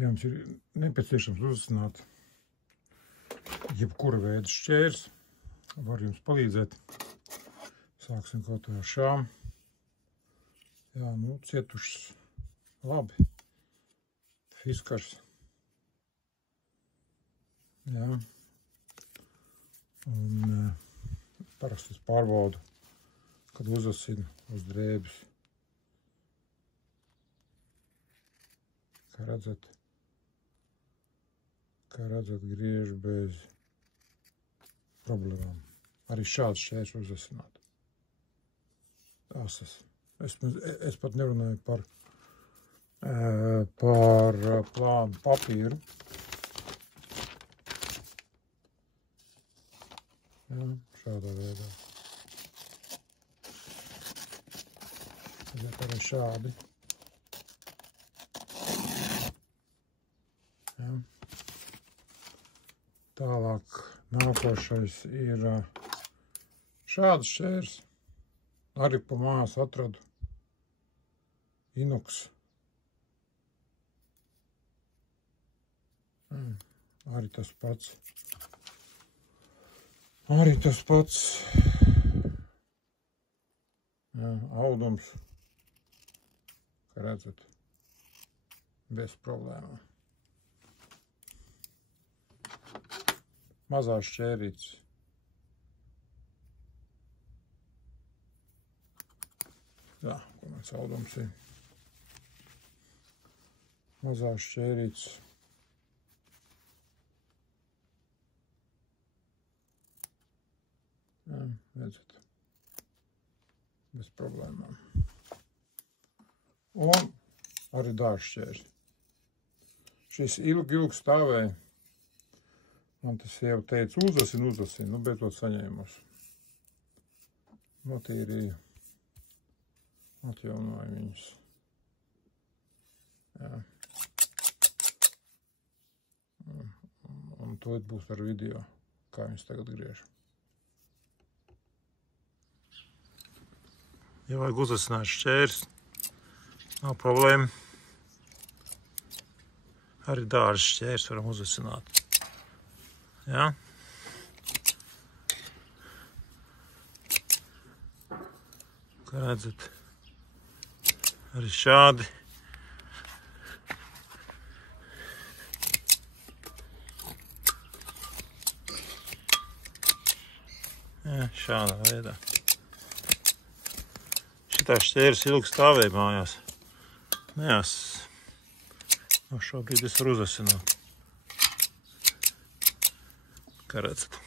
Ja jums ir nepieciešams uzzināt jebkura veida šķērs, var jums palīdzēt. Sāksim kaut ar šām. Jā, nu, cietušas labi. Fiskars. Jā. Un parasti es pārbaudu, kad uzasinu uz drēbes. Kā redzat, griež bez problēmām. Arī šāds šķērs uzasināt. Asas. Es pat nerunāju par plānu papīru. Jā, šādā veidā. Tagad arī šādi. Jā. Tālāk nākošais ir šāds šķērs. Arī pa mājās atradu inoks. Arī tas pats. Jā, audums, kā redzat, bez problēmām. Mazās šķērītes. Jā, ko mans audums ir. Mazās šķērītes. Jā, redzat. Bez problēmām. Un arī dārzšķērs. Šis ilgi stāvēja. Man tas sieva teica, uzasin, nu beidzot saņēmos. Notīrīju. Atjaunoju viņus. Jā. Un to būs ar video, kā viņus tagad griež. Ja vajag uzasināt šķērs, nav problēma. Arī dārza šķērs varam uzasināt. Jā. Kā redzat, arī šādi. Jā, šādā veidā. Šitās šķērs ilgi stāvēja mājās. Nejās. No šobrīd es varu uzasināt. Kā redzat.